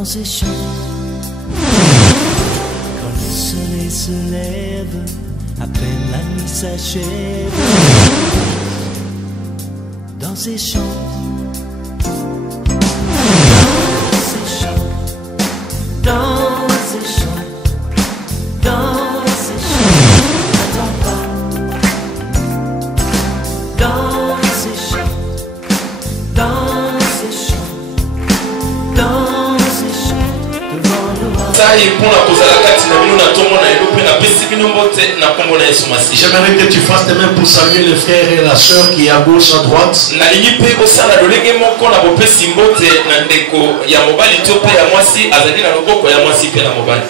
dans ces champs. Quand le soleil se lève, à peine la nuit s'achève. Dans ces champs, dans ces champs, dans ces champs, dans ces champs, n'attends pas. Dans ces champs, dans ces champs, dans ces champs, devant le roi. J'aimerais que tu fasses de même pour saluer le frère et la soeur qui est à gauche, à droite.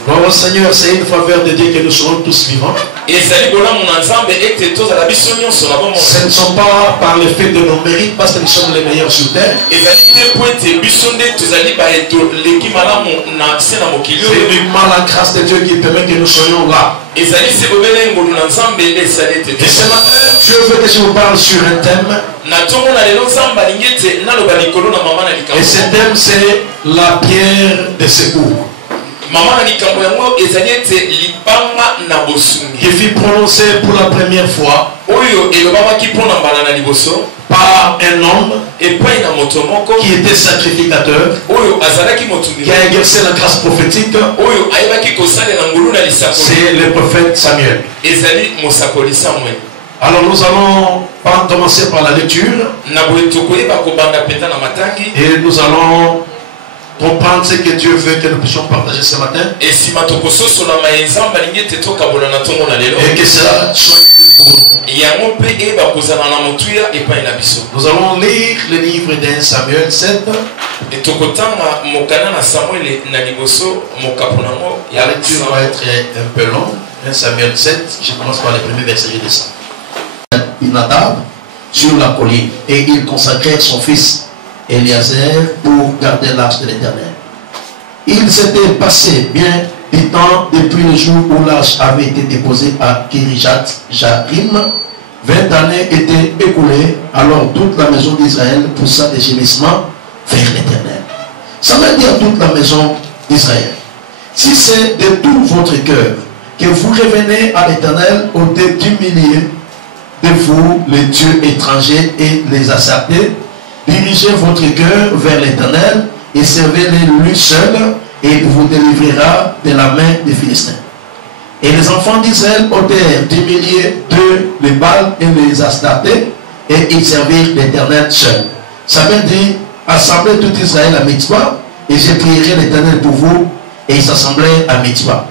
Gloire au Seigneur, c'est une faveur de Dieu que nous serons tous vivants. Ce ne sont pas par le fait de nos mérites, parce que nous sommes les meilleurs sur terre. C'est uniquement la grâce de Dieu qui permet que nous soyons là. Et ce matin, Dieu veut que je vous parle sur un thème. Et ce thème, c'est la pierre de secours. Qui fut prononcé pour la première fois par un homme qui était sacrificateur, qui a exercé la grâce prophétique. C'est le prophète Samuel. Alors nous allons commencer par la lecture et nous allons comprendre ce que Dieu veut que nous puissions partager ce matin. Et que cela soit utile pour nous. Nous allons lire le livre d'1 Samuel 7. La lecture va être un peu longue. 1 Samuel 7, je commence par les premiers versets de ça. Nadab sur la colline, et il consacrait son fils Eliezer pour garder l'arche de l'Éternel. Il s'était passé bien du temps depuis le jour où l'arche avait été déposée à Kirijat Jarim. 20 années étaient écoulées, alors toute la maison d'Israël poussa des gémissements vers l'Éternel. Ça veut dire toute la maison d'Israël. Si c'est de tout votre cœur que vous revenez à l'Éternel au lieu d'humilier de vous les dieux étrangers et les asserter, dirigez votre cœur vers l'Éternel et servez-le lui seul, et il vous délivrera de la main des Philistins. Et les enfants d'Israël ôtèrent d'humilier d'eux les Baals et les Astartés, et ils servirent l'Éternel seul. Ça veut dire, assemblez tout Israël à Mitzpah, et je prierai l'Éternel pour vous, et ils s'assemblaient à Mitzpah.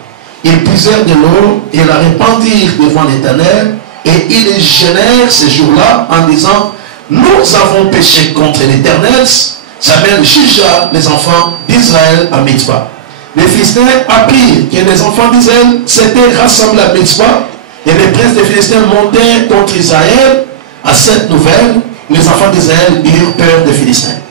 Ils puisèrent de l'eau et la répandirent devant l'Éternel, et ils gênèrent ce jour-là en disant: nous avons péché contre l'Éternel. Samuel jugea les enfants d'Israël à Mitzpah. Les Philistins apprirent que les enfants d'Israël s'étaient rassemblés à Mitzpah, et les princes des Philistins montèrent contre Israël. À cette nouvelle, les enfants d'Israël eurent peur des Philistins.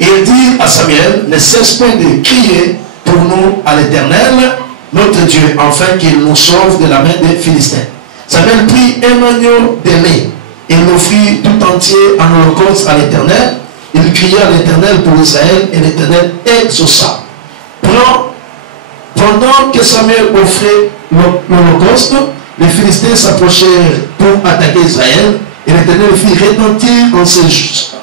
Et ils dirent à Samuel: ne cesse point de crier pour nous à l'Éternel, notre Dieu, afin qu'il nous sauve de la main des Philistins. Samuel prit un agneau de lait et l'offrit tout entier en holocauste à l'Éternel. Il cria à l'Éternel pour Israël, et l'Éternel exauça. Pendant que Samuel offrait l'holocauste, les Philistins s'approchèrent pour attaquer Israël, et l'Éternel fit retentir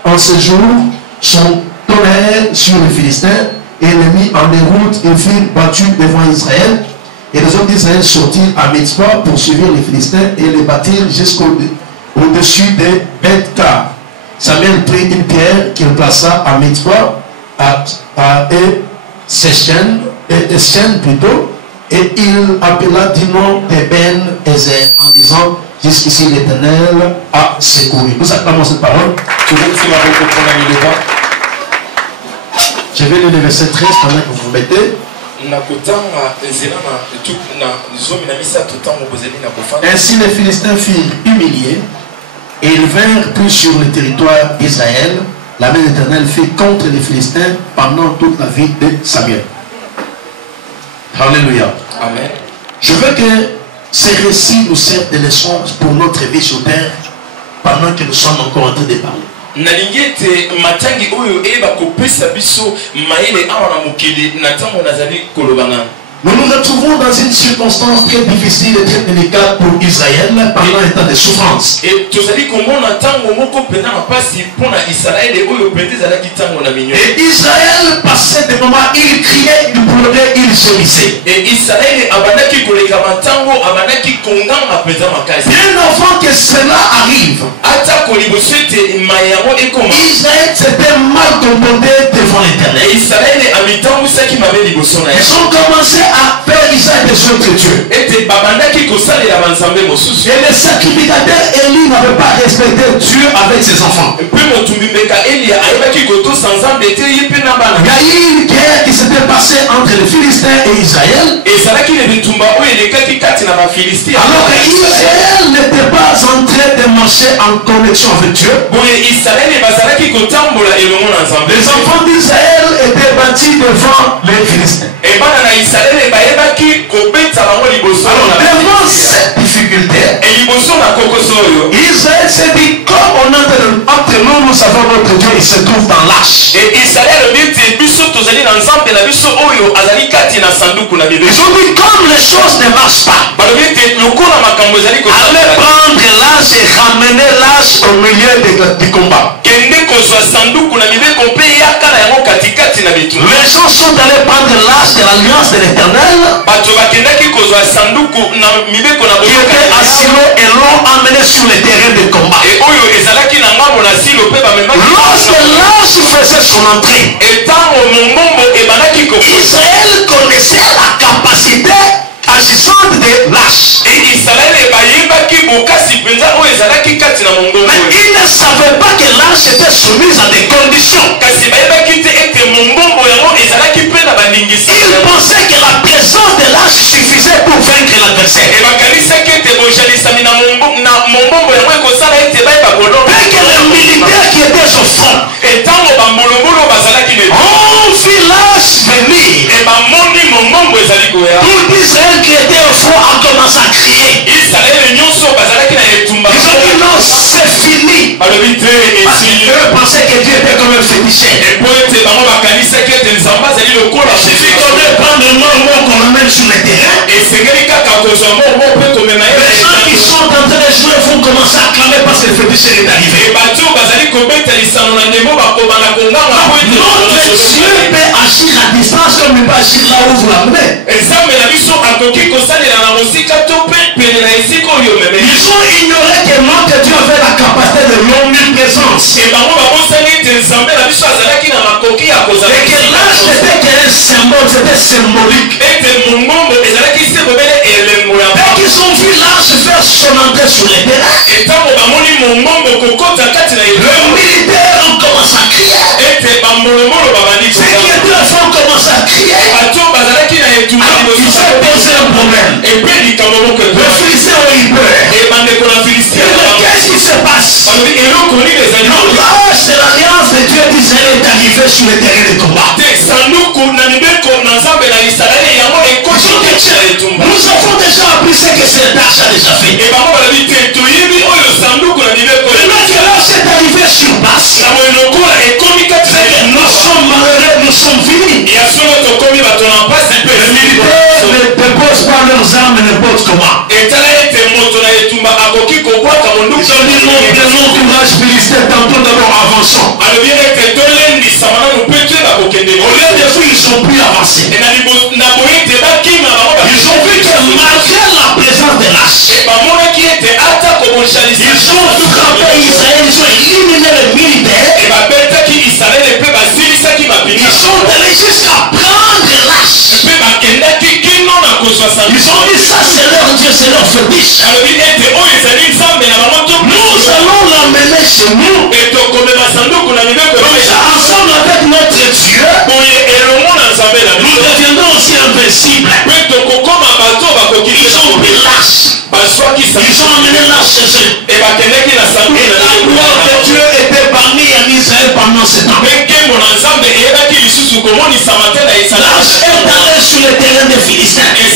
en ce jour son tonnerre sur les Philistins, et les mit en déroute. Ils furent battus devant Israël, et les hommes d'Israël sortirent à Mitzpah pour suivre les Philistins et les battirent jusqu'au-dessus des Beth-Car. Samuel prit une pierre qu'il plaça à Mitzpah, à Eschen plutôt, et il appela du nom de Ben-Ezer en disant: jusqu'ici l'Éternel a secouru. Nous acclamons cette parole. Je vais lire le verset 13 pendant que vous vous mettez. Ainsi les Philistins furent humiliés, et ils vinrent plus sur le territoire d'Israël. La main d'Éternel fut contre les Philistins pendant toute la vie de Samuel. Alléluia. Amen. Je veux que ces récits nous servent de leçons pour notre vie sur terre pendant que nous sommes encore en train de parler. nalingete matangi oyo eba kopesa biso maele awa na mokili na tango nazali kolobana. Nous nous retrouvons dans une circonstance très difficile et très délicate pour Israël pendant un temps de souffrance. Et tozali komona tango moko pena pasi pona Israël oyo pete zalaki tango na minyo. Et Israël passait des moments, il criait, il pleurait, il gémissait. Et Israël abandaki koleka matango abandaki konganga peza makasi. Bien avant que cela arrive, ata kolibosete mayango ekoma. Israël s'était mal comporté devant l'Éternel. Israël amitango saki mabe liboso na. Ils ont commencé à faire Israël des autres dieux. Et les sacrificateurs Élie n'avait pas respecté Dieu avec ses enfants. Il y a eu une guerre qui s'était passée entre les Philistins et Israël. Alors que Israël n'était pas en train de marcher en connexion avec Dieu. Les enfants d'Israël étaient bâtis devant les Philistins. Alors devant cette difficulté, Israël s'est dit, comme on entre nous, nous savons notre Dieu, il se trouve dans l'arche. Et Israël ils ont dit, comme les choses ne marchent pas, allez prendre l'arche et ramener l'arche au milieu du combat. Les gens sont allés prendre l'arche de l'alliance de l'Éternel qui était à Silo et l'ont emmené sur le terrain de combat. Lorsque l'arche faisait son entrée, Israël connaissait la capacité agissante de l'arche. Mais il ne savait pas que l'arche était soumise à des conditions. Il pensait que la présence de l'arche suffisait pour vaincre l'adversaire. Dès que les militaires qui étaient au front ont vu l'arche venir, tout Israël qui était au front a commencé à crier. Ils ont dit non, c'est fini. Parce qu'eux pensaient que Dieu était comme un féticheur. Il suffit qu'on ait prendre le mort qu'on amène sur le terrain. Les gens qui sont en train de jouer vont commencer à clamer parce que le féticheur est arrivé. Notre Dieu peut agir à distance comme il peut agir là où vous l'amenez. Ils ont ignoré que notre Dieu avait la capacité de l'omniprésence. Et que l'arche n'était qu'un symbole, c'était symbolique. Dès qu'ils ont vu l'arche faire son entrée sur les terrains, le militaire ont commencé à crier. Ceux qui étaient au fond ont commencé à crier. Ils ont posé un problème. Le Philistin a eu peur. Qu'est-ce qui se passe? L'arche de l'alliance de Dieu d'Israël est arrivée sur le terrain de combat. Nous avons déjà appris ce que cette arche a déjà fait. Maintenant que l'arche est arrivée sur place, nous sommes malheureux, nous sommes finis. Les militaires ne déposent pas leurs armes n'importe comment. Ils ont dit non, prenons courage Philistin, tantôt d'abord avançons. Au lieu de fuir, ils sont plus avancés. Ils ont vu que malgré la présence de l'arche, ils ont frappé Israël, ils ont éliminé les militaires. Ils sont allés jusqu'à prendre l'arche. Ils ont dit ça c'est leur Dieu, c'est leur fétiche. Nous allons l'emmener chez nous. Comme ça, ensemble avec notre Dieu, nous deviendrons aussi invincibles. Ils ont pris l'arche. Ils ont emmené l'arche chez eux. Et la gloire de Dieu était parmi Israël pendant ce temps. L'arche est allée sur le terrain des Philistins. Ils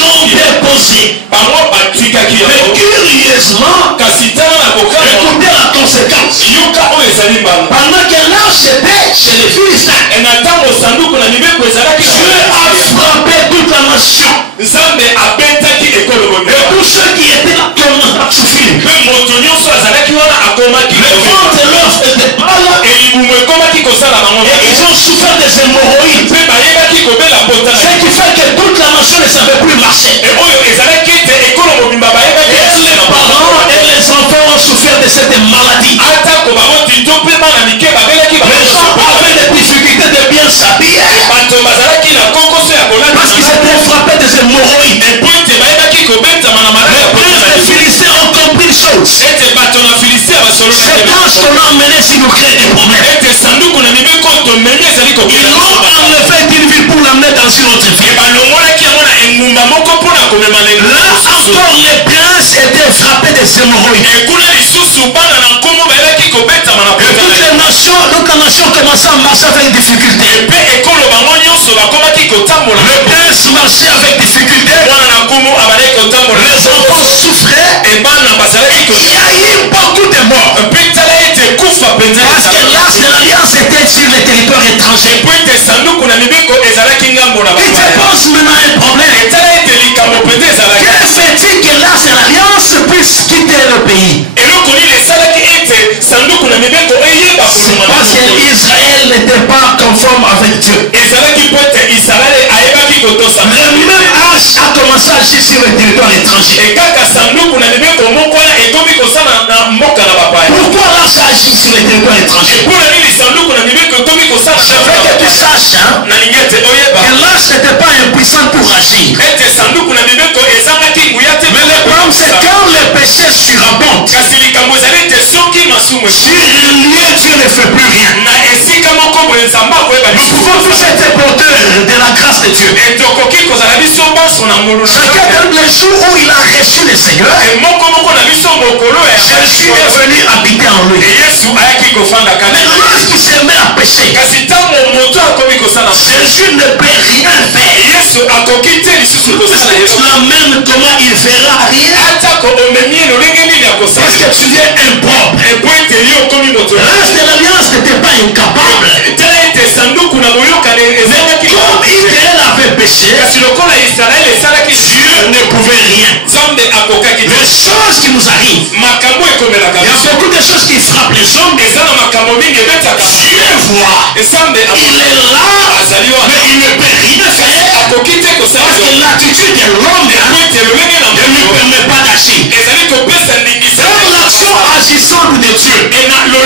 l'ont déposé. Mais curieusement, écoutez la chez les Philistins, Dieu a frappé toute la nation. Et tous ceux qui étaient là commencent à souffrir. Le ventre de l'os était pas là. Et ils ont souffert des hémorroïdes. Ce qui fait que toute la nation ne savait plus marcher. Et les parents et les enfants ont souffert de cette maladie. Les gens avaient des difficultés de bien s'habiller. Parce qu'ils étaient frappés des hémorroïdes. Les princes des Philistins ont compris une chose. C'est quand ce qu'on a emmené si nous crée des problèmes. Ils l'ont enlevé d'une ville pour l'amener dans une autre ville. Là encore les princes étaient frappés des hémorroïdes. Et toutes les nations commençaient à marcher avec difficulté. Le prince marchait avec difficulté. Les enfants souffraient. Et il y a eu beaucoup de morts. Parce que l'Arche de l'Alliance était sur le territoire étranger. Il te pose maintenant un problème. Que fait-il que l'Arche de l'Alliance puisse quitter le pays? Parce qu'Israël n'était pas conforme avec Dieu. Le même Arche a commencé à agir sur le territoire étranger. Pourquoi l'Arche a agi sur le territoire étranger? Je veux que tu saches que l'Arche n'était pas impuissante pour agir. Mais le problème c'est quand le péché surabonde. Sur un lieu, Dieu ne fait plus rien. Nous pouvons tous être porteurs de la grâce de Dieu. Chacun les jours où il a reçu le Seigneur, Jésus est venu habiter en lui. Mais lorsqu'il se met à pécher, Jésus ne peut rien faire. La même comment il verra rien. Parce que tu es impropre. L'Arche de l'Alliance n'était pas incapable. Comme Israël avait péché, Dieu ne pouvait rien. Les choses qui nous arrivent, il y a beaucoup de choses qui frappent les hommes. Dieu voit. Il est là, mais il ne peut rien faire. Parce que l'attitude de l'homme ne lui permet pas d'agir. Dans l'action agissante de Dieu, le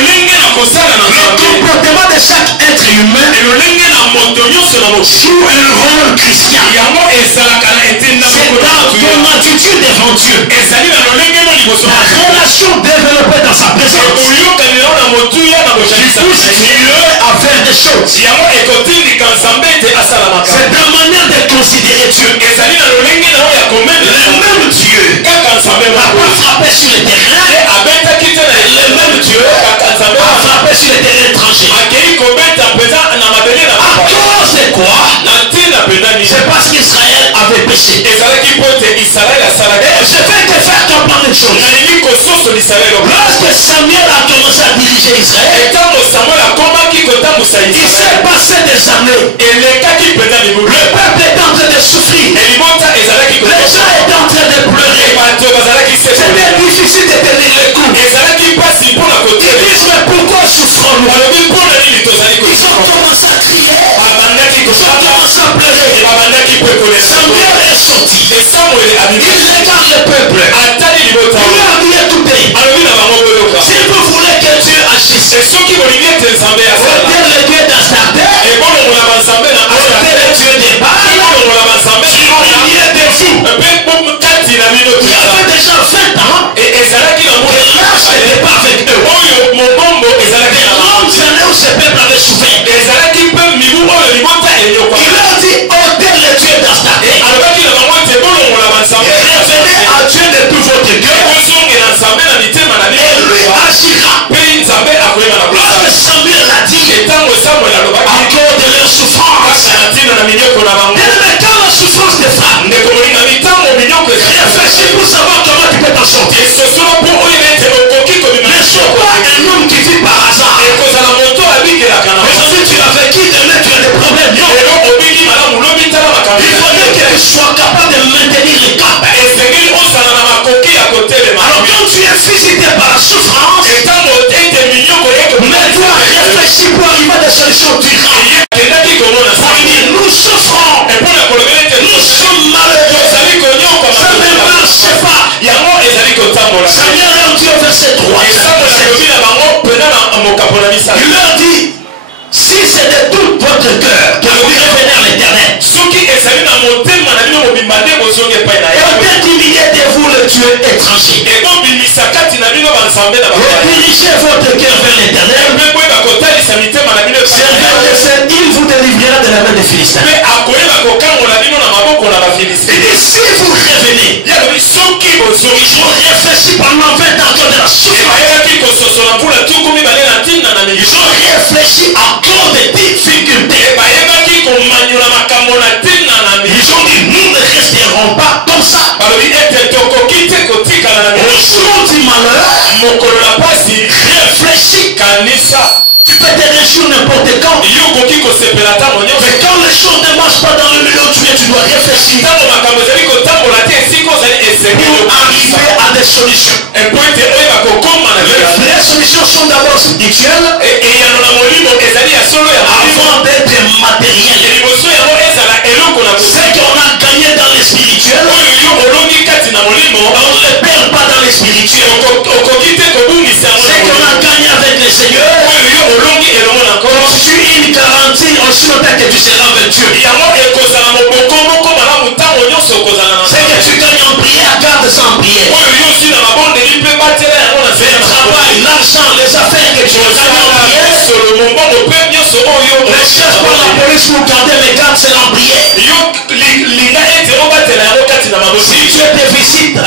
comportement de chaque être humain joue un rôle crucial. C'est dans ton attitude devant Dieu. La relation développée dans sa présence qui pousse Dieu à faire des choses. C'est ta manière de considérer Dieu. Le même Dieu n'a pas frappé sur le terrain. Le même Dieu a frappé sur le terrain étranger. À cause de quoi? C'est parce qu'Israël avait péché. Et je vais te faire comprendre une chose. Lorsque Samuel a commencé à diriger Israël, il s'est passé des années. Le peuple est en train de souffrir. Les gens étaient en train de pleurer. C'était difficile de tenir le coup. Ils disent mais pourquoi souffrons-nous? Ils ont commencé à crier. Ils ont commencé à pleurer. Samuel est sorti. Il regarde le peuple. Il a dit écoutez, si vous voulez que Dieu agisse, ôtez le Dieu d'Astarté, ôtez le Dieu des Baal, soulignez de vous. Il y avait déjà 20 ans et l'Arche n'était pas avec eux. L'homme venait où ce peuple avait souffert. Il leur dit ôtez le Dieu d'Astarté et revenez à Dieu de tout votre cœur et lui agira. Lorsque Samuel a dit à cause de leur souffrance, mais quand la souffrance te frappe, réfléchis pour savoir comment tu peux t'en sortir. Ne sois pas un homme qui vit par hasard. tu sois capable de maintenir le cap. Alors quand tu es visité par la souffrance, mais toi réfléchis pour arriver à des solutions durables. Nous souffrons, nous sommes malheureux, ça ne marche pas. Samuel leur dit au verset 3, il leur dit, si c'est de tout votre cœur que vous revenez à l'éternel, peut-être humilier de vous le Dieu étranger, redirigez votre cœur vers l'éternel, servez il vous délivrera de la main des Philistins. Et si vous revenez, il faut réfléchir pendant 20 ans de la souffrance. Ils ont réfléchi à cause des difficultés. Ils ont dit, nous ne resterons pas comme ça. Au jour du malheur, réfléchis. Tu peux te réjouir n'importe quand. Mais quand les choses ne marchent pas dans le milieu où tu es, tu dois réfléchir pour arriver à des solutions. Les vraies solutions sont d'abord spirituelles avant d'être matérielles. Ce qu'on a gagné dans les spirituels, on ne le perd pas dans les spirituels. Ce qu'on a gagné avec le Seigneur constitue une garantie en souhaitant que tu seras vertueux. Ce que tu gagnes en prière, garde ça en prière. Le travail, l'argent, les affaires que tu as gagné en prière, les chefs pour la police pour garder mes gardes, c'est en prière. Si Dieu te visite,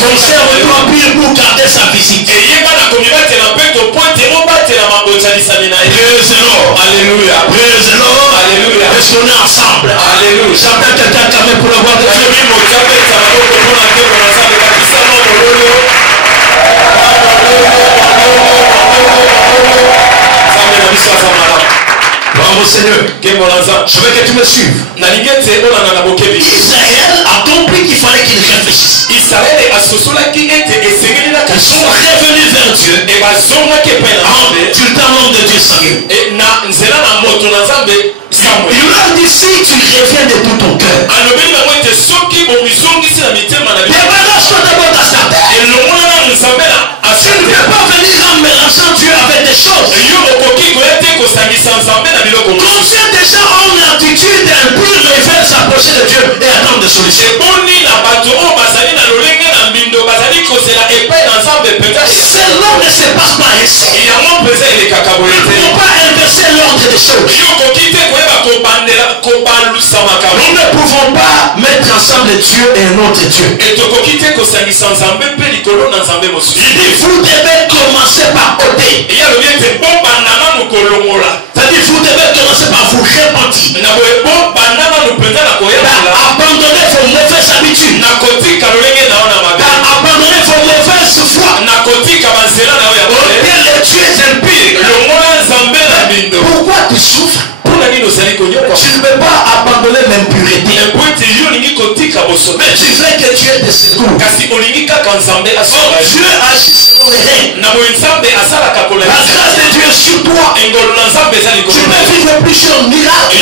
conserve-toi pire pour garder sa visite. Praise the Lord. Alléluia. Praise the Lord. Alléluia. Est-ce qu'on est ensemble? Alléluia. J'attends quelqu'un qui avait pour le voir de Dieu. Bravo Seigneur. Je veux que tu me suives. Israël a compris qu'il fallait qu'il réfléchisse. Ils sont revenus vers Dieu. Tu l'homme de Dieu Samuel. Il leur dit, si tu reviens de tout ton cœur, débarrasse-toi d'abord de ta terre. Tu ne peux pas venir en mélangeant Dieu avec des choses. Combien de gens ont une attitude impure et veulent s'approcher de Dieu et attendre des solutions? Cela ne se passe pas ainsi. Il ne faut pas inverser l'ordre des choses. Nous ne pouvons pas mettre ensemble Dieu et un autre Dieu. Il dit, vous devez commencer par ôter. C'est-à-dire, vous devez commencer par vous repentir. Abandonnez vos mauvaises habitudes. Abandonnez vos mauvaises foi. Ôtez les dieux impies. Pourquoi tu souffres? Tu ne peux pas abandonner l'impureté. Mais tu veux que Dieu te secoue. Dieu agit selon les règles. La grâce de Dieu est sur toi. Tu peux vivre plusieurs miracles.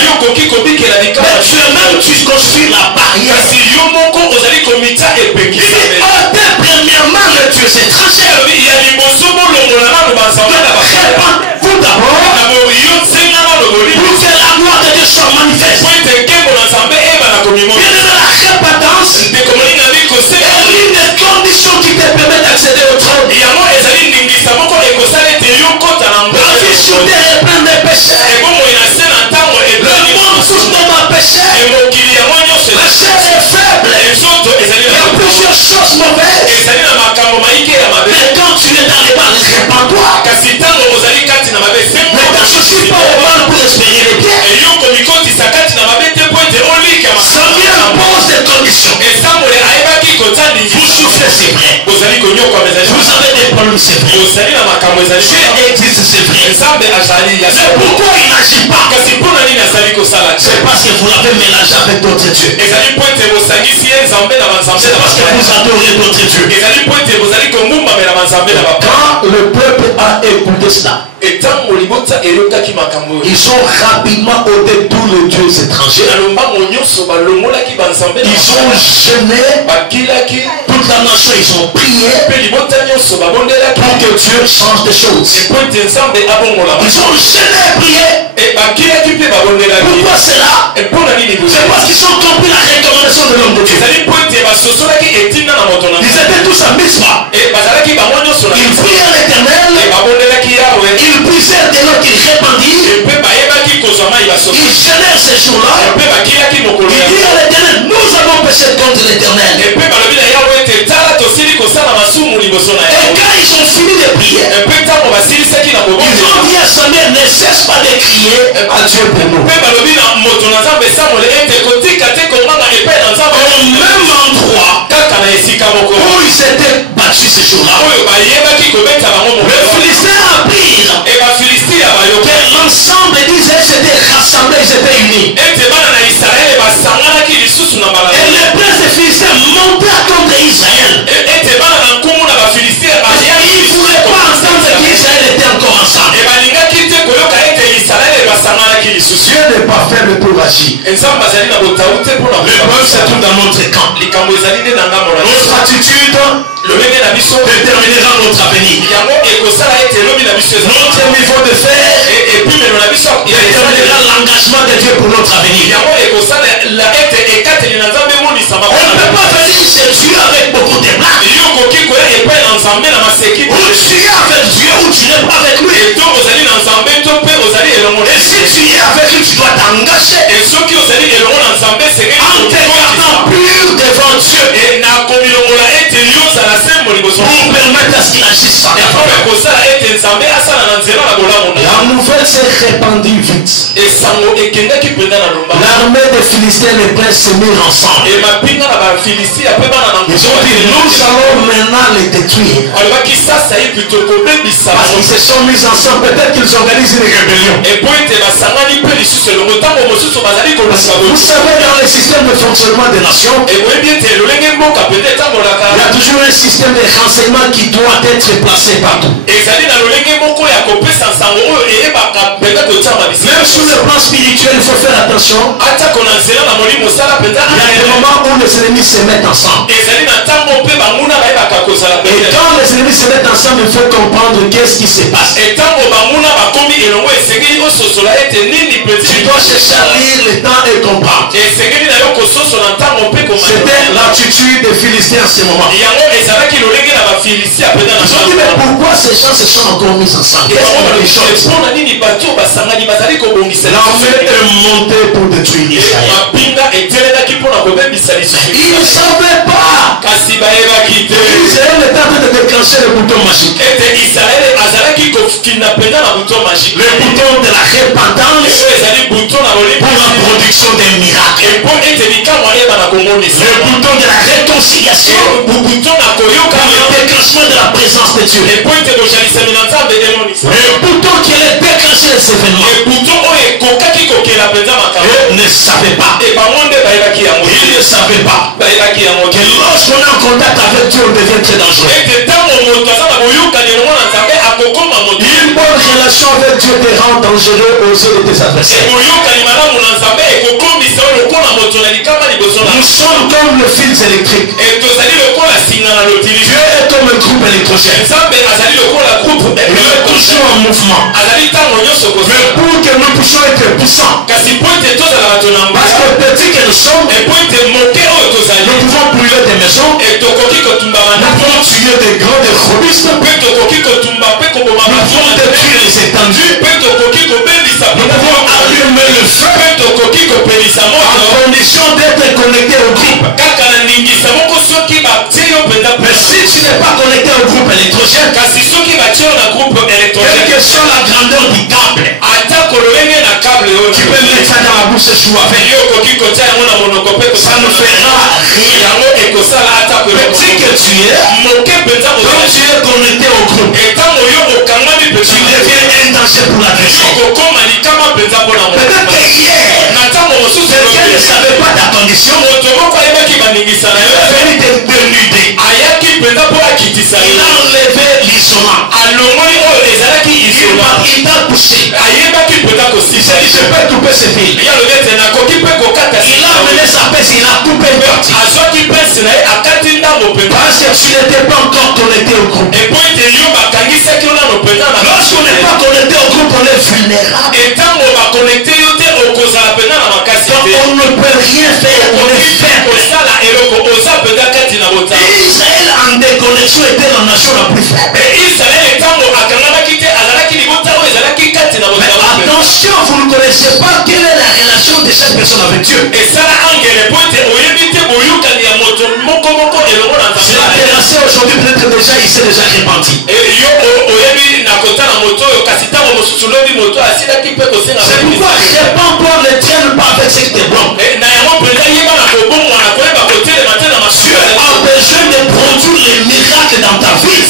Mais toi-même tu construis la barrière. Il dit, premièrement le Dieu s'est tranché. Répandez-vous d'abord pour que la gloire de Dieu soit manifeste. Bien de la répandance est l'une des conditions qui te permet d'accéder au trône. La vie sur terre est pleine de péchés. Le monde souffre dans ma péché. La chair est faible. Il y a plusieurs choses mauvaises. Mais quand tu es dans les balles, répands-toi. Mais quand je suis pas au mal pour espérer les biens, Samuel pose des conditions. Vous souffrez, c'est vrai. Vous avez des problèmes, c'est vrai. Dieu existe, c'est vrai. Mais pourquoi il n'agit pas? C'est parce que vous l'avez mélangé avec d'autres dieux. C'est parce que vous adorez d'autres dieux. Quand le peuple a écouté cela, ils ont rapidement ôté tous les dieux étrangers. Ils ont jeûné. Toute la nation, ils ont prié pour que Dieu change des choses. Ils ont jeûné et prié. Pourquoi cela? C'est parce qu'ils ont compris la recommandation de l'homme de Dieu. Ils étaient tous à Mispa. Ils priaient l'Éternel. Ils brisèrent des notes qu'ils répandirent. Ils jeûnèrent ces jours-là. Ils dirent à l'Éternel, nous avons péché contre l'Éternel. Et quand ils ont fini de prier, ils ont dit à Samuel, ne cesse pas de crier à Dieu pour nous. Au même endroit où ils étaient battus ces jours-là, les Philistins apprirent que l'ensemble d'Israël s'était rassemblé, ils étaient unis. Et les princes des Philistins montèrent contre Israël. Ils ne voulaient pas entendre qu'Israël était encore ensemble. Dieu n'est pas faible pour agir. Le problème c'est tout dans notre camp. Notre attitude déterminera notre avenir. Notre niveau de faire déterminera l'engagement de Dieu pour notre avenir. On ne peut pas venir chez Dieu avec beaucoup de blagues. Ou tu es avec Dieu ou tu n'es pas avec lui. Et si tu es avec lui, tu dois t'engager en te gardant pur devant Dieu pour permettre à ce qu'il agisse sans effort. La nouvelle s'est répandue vite. L'armée des Philistins et les princes se mirent ensemble. Ils ont dit, nous allons maintenant les détruire. Parce qu'ils se sont mis ensemble, peut-être qu'ils organisent une rébellion. Vous savez, dans le système de fonctionnement des nations, il y a toujours un système de renseignement qui doit être placé partout. Même sur le plan spirituel, il faut faire attention. Il y a des moments où les ennemis se mettent ensemble. Et quand les ennemis se mettent ensemble, il faut comprendre qu'est-ce qui se passe. Tu dois chercher à lire le temps et comprendre. C'était l'attitude des Philistins en ce moment. Ils ont dit, mais pourquoi ces gens se sont encore mis ensemble? L'armée est montée pour détruire Israël. Ils ne savaient pas qu'Israël était en train de déclencher le bouton magique. Le bouton de la repentance pour la production des miracles. Le bouton de la réconciliation pour le déclenchement de la présence de Dieu. Le bouton qui allait déclencher les événements. Eux ne savaient pas. Ils ne savaient pas que lorsqu'on est en contact avec Dieu, on devient très dangereux. Une bonne relation avec Dieu te rend dangereux aux yeux de tes adversaires. Nous sommes comme le fil électrique. Dieu est comme un groupe électrogène. Il est toujours en mouvement. Mais pour que nous puissions être puissants, parce que petit que nous sommes, nous pouvons brûler des maisons, nous pouvons tuer des grands, des robustes, nous pouvons détruire les étendues, nous pouvons allumer le feu en condition d'être connecté au groupe. Mais si tu n'es pas connecté au groupe électrogène, quelle que soit la grandeur du câble, tu peux mettre ça dans la bouche et jouer avec. Ça ne fera rien. petit que tu es, quand tu es connecté au groupe, tu deviens un danger pour la personne. Peut-être que hier, quelqu'un ne savait pas ta condition, il est venu te dénuder. Il a enlevé l'isolement. Il t'a poussé. Il s'est dit, je peux couper ce fil. Il a amené sa pèse, il a coupé une partie. Parce que tu n'étais pas encore connecté au groupe. Lorsqu'on n'est pas connecté au groupe, on est vulnérable. On ne peut rien faire, on est faible. Israël en déconnexion était la nation la plus faible. Mais attention, vous ne connaissez pas quelle est la relation de cette personne avec Dieu. C'est intéressé aujourd'hui, peut-être déjà il s'est déjà repenti. C'est pourquoi répands-toi le diable pas avec ce qui te bloque. Dieu a besoin de produire les miracles dans ta vie. Il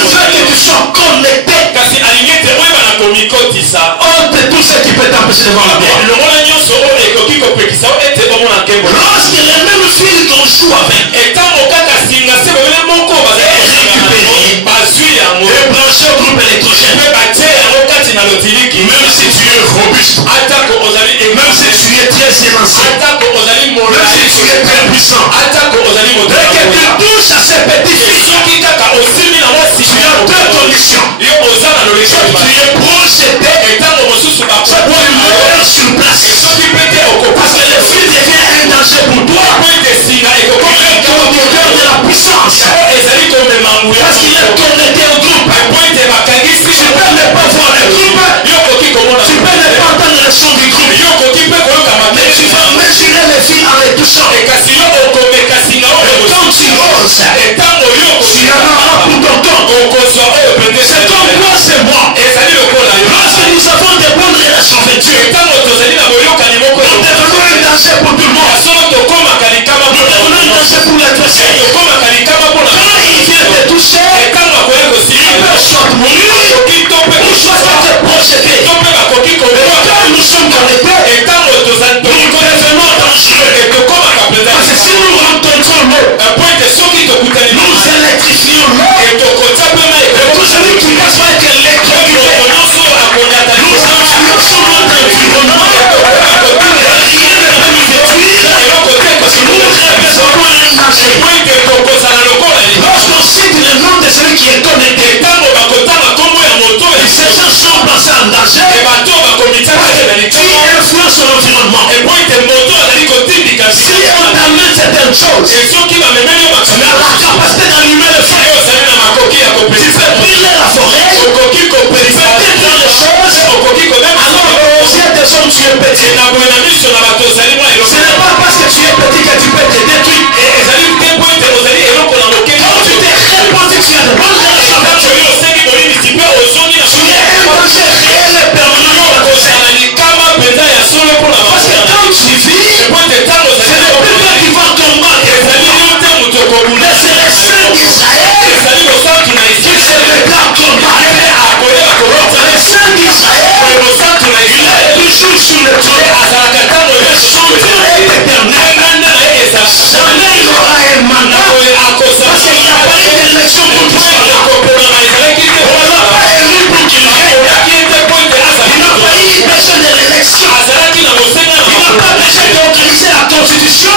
veut que tu sois connecté. Entre tout ce qui peut t'empêcher de voir la gloire. Lorsque les mêmes fils qu'on joue avec est récupéré et branché au groupe électrogène, même si tu es robuste, même si tu es très élancé, même si tu es très puissant, et que tu touches à ces petits fils, tu as deux conditions. Soit tu es projeté, soit tu meurs sur place. Parce que le fil devient un danger pour toi, comme un conducteur de la puissance. Parce qu'il est connecté au groupe. Tu peux ne pas voir le groupe, tu peux ne pas entendre le son du groupe, mais tu vas mesurer le fil en les touchant. Et quand tu oses, tu en auras pour ton compte. C'est comme toi, c'est moi. Lorsque nous avons des bonnes relations avec Dieu, nous devenons un danger pour tout le monde. Nous devenons un danger pour l'adversaire. Quand il vient te toucher, il peut soit mourir ou soit te projeter. Quand nous sommes connectés, nous devenons dangereux. Parce que si nous rencontrons l'eau, nous électrifions l'eau. Et tout celui qui passe va être électrocuté. Nous influençons notre environnement. Rien ne peut nous détruire. Nous représentons un danger. Lorsqu'on cite le nom de celui qui est connecté, ces gens sont placés en danger. Qui influence son environnement. Si on t'amène certaines choses, mais la capacité d'allumer le feu, tu fais brûler la forêt, tu fais détruire les choses, alors aux yeux des hommes tu es petit. Ce n'est pas parce que tu es petit que tu peux te détruire. Quand tu t'es répandu, tu as de bonnes relations avec Dieu. Tu es un danger réel et permanent. Parce que quand tu vis, ce n'est plus toi qui vas combattre. Mais c'est les saints d'Israël qui se déclarent combattre. Les saints d'Israël, il est toujours sur le trône. Et son Dieu est éternel. Jamais il aura un mandat. Parce qu'il n'y a pas eu d'élection pour qu'il soit là. On ne l'a pas élu pour qu'il règne. Il n'a pas eu besoin de l'élection. Il n'a pas besoin d'organiser la constitution.